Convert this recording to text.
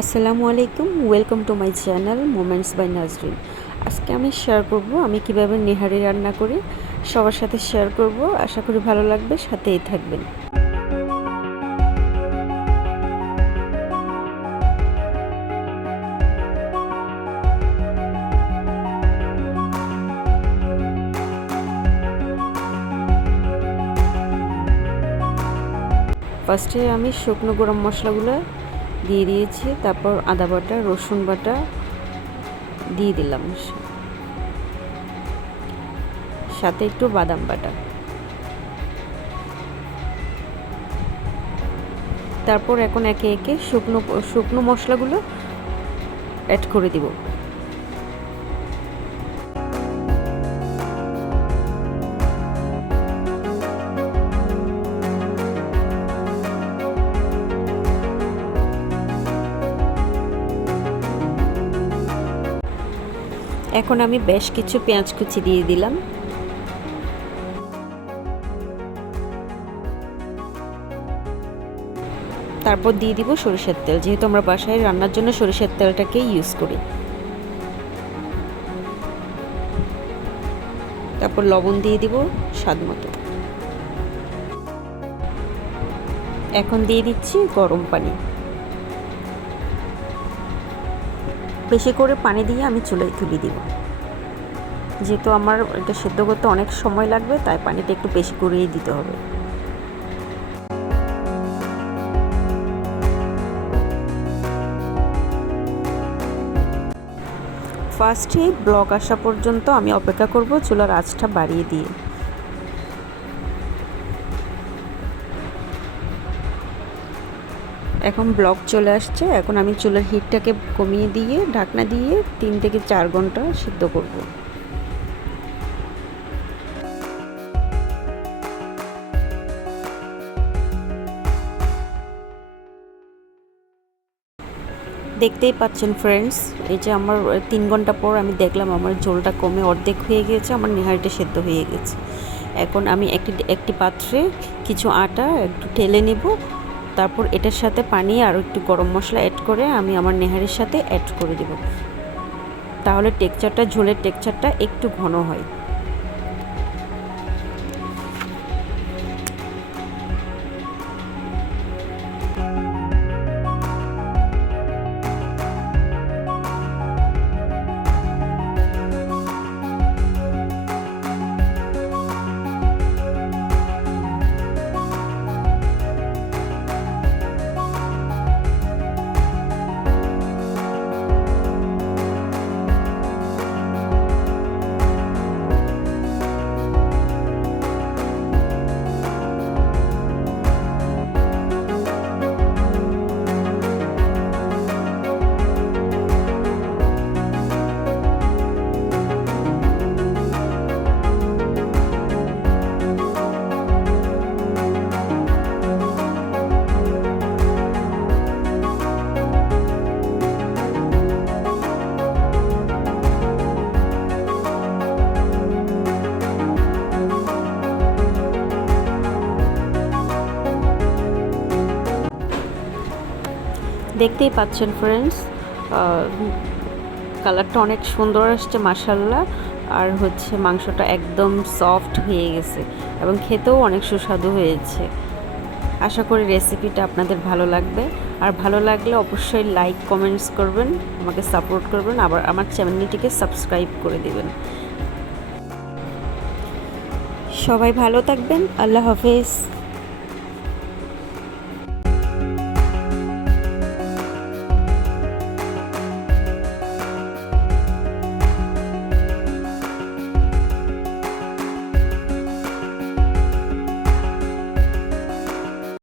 আসসালামু আলাইকুম welcome to my channel moments by Nazrin আজকে আমি শেয়ার করব আমি কীভাবে নেহারি রান্না করি, সবার সাথে শেয়ার করব, আশা করি ভালো লাগবে, সাথেই থাকবেন। ফার্স্টে আমি শুকনো গরম মশলাগুলো দিয়ে দিয়েছি, তারপর আদা বাটা, রসুন বাটা দিয়ে দিলাম। সাথে একটু বাদাম বাটা। তারপর এখন একে একে শুকনো শুকনো মশলাগুলো অ্যাড করে দিব। এখন আমি বেশ কিছু পেঁয়াজ কুচি দিয়ে দিলাম। তারপর দিয়ে দিব সরিষার তেল, যেহেতু আমরা বাসায় রান্নার জন্য সরিষার তেলটাকে ইউজ করি। তারপর লবণ দিয়ে দিব স্বাদ মতো। এখন দিয়ে দিচ্ছি গরম পানি। বেশি করে পানি দিয়ে আমি চুলায় তুলে দিব। যেহেতু আমার এটা সেদ্ধ করতে অনেক সময় লাগবে, তাই পানিটা একটু বেশি করেই দিতে হবে। ফার্স্টে ব্লক আসা পর্যন্ত আমি অপেক্ষা করব চুলার আঁচটা বাড়িয়ে দিয়ে। এখন ব্লক চলে আসছে। এখন আমি চুলার হিটটাকে কমিয়ে দিয়ে, ঢাকনা দিয়ে তিন থেকে চার ঘণ্টা সিদ্ধ করব। দেখতেই পাচ্ছেন ফ্রেন্ডস এই যে আমার তিন ঘণ্টা পর আমি দেখলাম আমার ঝোলটা কমে অর্ধেক হয়ে গিয়েছে আমার নিহারিটা সেদ্ধ হয়ে গেছে। এখন আমি একটি একটি পাত্রে কিছু আটা একটু ঢেলে নেব তারপর এটার সাথে পানি আর একটু গরম মশলা অ্যাড করে আমি আমার নেহারির সাথে অ্যাড করে দেব। তাহলে টেক্সচারটা ঝোলের টেক্সচারটা একটু ঘন হয়। দেখতেই পাচ্ছেন ফ্রেন্ডস কালারটা অনেক সুন্দর আসছে মাসাল্লাহ আর হচ্ছে মাংসটা একদম সফট হয়ে গেছে এবং খেতেও অনেক সুস্বাদু হয়েছে। আশা করি রেসিপিটা আপনাদের ভালো লাগবে। আর ভালো লাগলে অবশ্যই লাইক কমেন্টস করবেন, আমাকে সাপোর্ট করবেন, আবার আমার চ্যানেলটিকে সাবস্ক্রাইব করে দেবেন। সবাই ভালো থাকবেন, আল্লাহ হাফেজ।